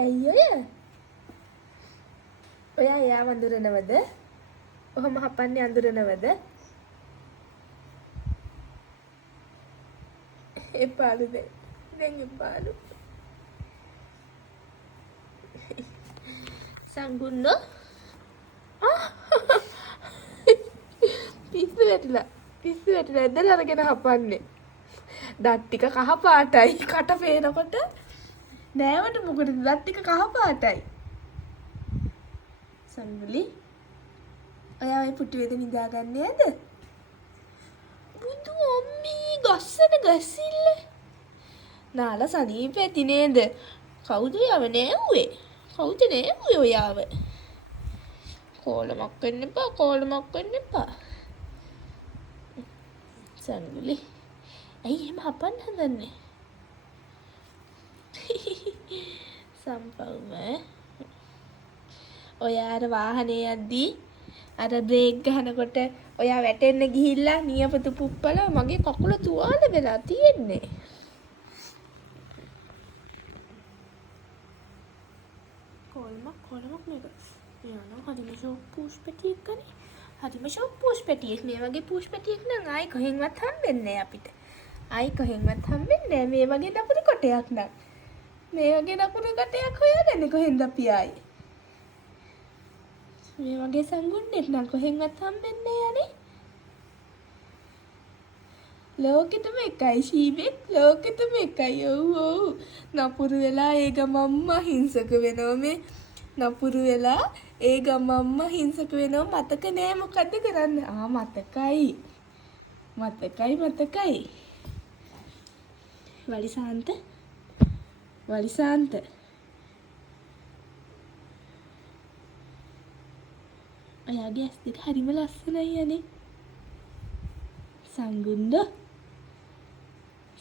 ඇයි ඔය? ඔයා එයාව අඳුරනවද? ඔහොම හපන්නේ අඳුරනවද? එපාලු දැන් එපාලු. සංගුන්නෝ පිස්සු වැටිලා ඇදලා අරගෙන හපන්නේ. දත් ටික කහ පාටයි කට පේනකොට නෑවට මොකටද දත් ටික කහ පාටයි. සංගුලි ඔයා ඔය පුටුවේද නිදාගන්නේ නේද? බුදු අම්මී ගස්සට ගස්සිල්ල. නාලා සනීපෙති නේද? කවුද ඔයාව නෑව්වේ? කවුද නෑව්වේ ඔයාව? කෝලමක් වෙන්න එපා. සංගුලි ඇයි එහෙම හපන්න හදන්නේ? සම්පවුම ඔයා අර වාහනේ යද්දී අර බ්‍රේක් ගහනකොට ඔයා වැටෙන්න ගිහිල්ලා නියපොතු පුප්පලා මගේ කකුල තුවාල වෙලා තියෙන්නේ. කොලමක් මේක. මෙයානම් හරිම ෂෝක් පූෂ් පැටියෙක් කනේ. හරිම ෂෝක් පූෂ් පැටියෙක්. මේ වගේ පූෂ් පැටියෙක් නම් ආයි කොහෙන්වත් හම්බෙන්නේ නැහැ අපිට. ආයි කොහෙන්වත් හම්බෙන්නේ නැහැ මේ වගේ නපුරු කොටයක් නම්. මේ වගේ නපුරු කොටයක් හොයාගන්නේ කොහෙන්ද අපි ආයි? මේ වගේ සංගුණෙක් නම් කොහෙන්වත් හම්බෙන්නේ නැහැ යන්නේ. ලෝකෙටම එකයි ශීබෙක් ලෝකෙටම එකයි. ඔව් නපුරු වෙලා ඒ ගමම්ම හිංසක වෙනවා මේ. නපුරු වෙලා ඒ ගමම්ම හිංසක වෙනවා මතක නෑ මොකද්ද කරන්නේ? මතකයි. වලිසාන්ත ඔයාගේ ඇස් දෙක හරිම ලස්සනයි යන්නේ.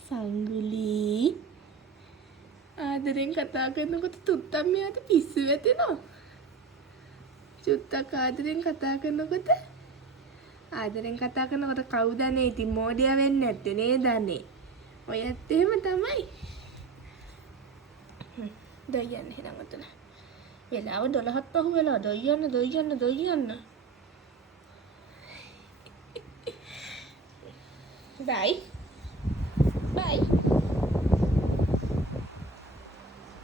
සංගුලි ආදරෙන් කතා කරනකොට තුත්තම් මෙයාට පිස්සු වැටෙනවා. චුට්ටක් ආදරෙන් කතා කරනකොට කවුද අනේ ඉතින් මෝඩයා වෙන්නේ නැත්තේ නේද අනේ? ඔයත් එහෙම තමයි. දොයන්න එහෙනම් උතන. වෙලාව 12ක් පහු වෙලා දොයන්න. බයි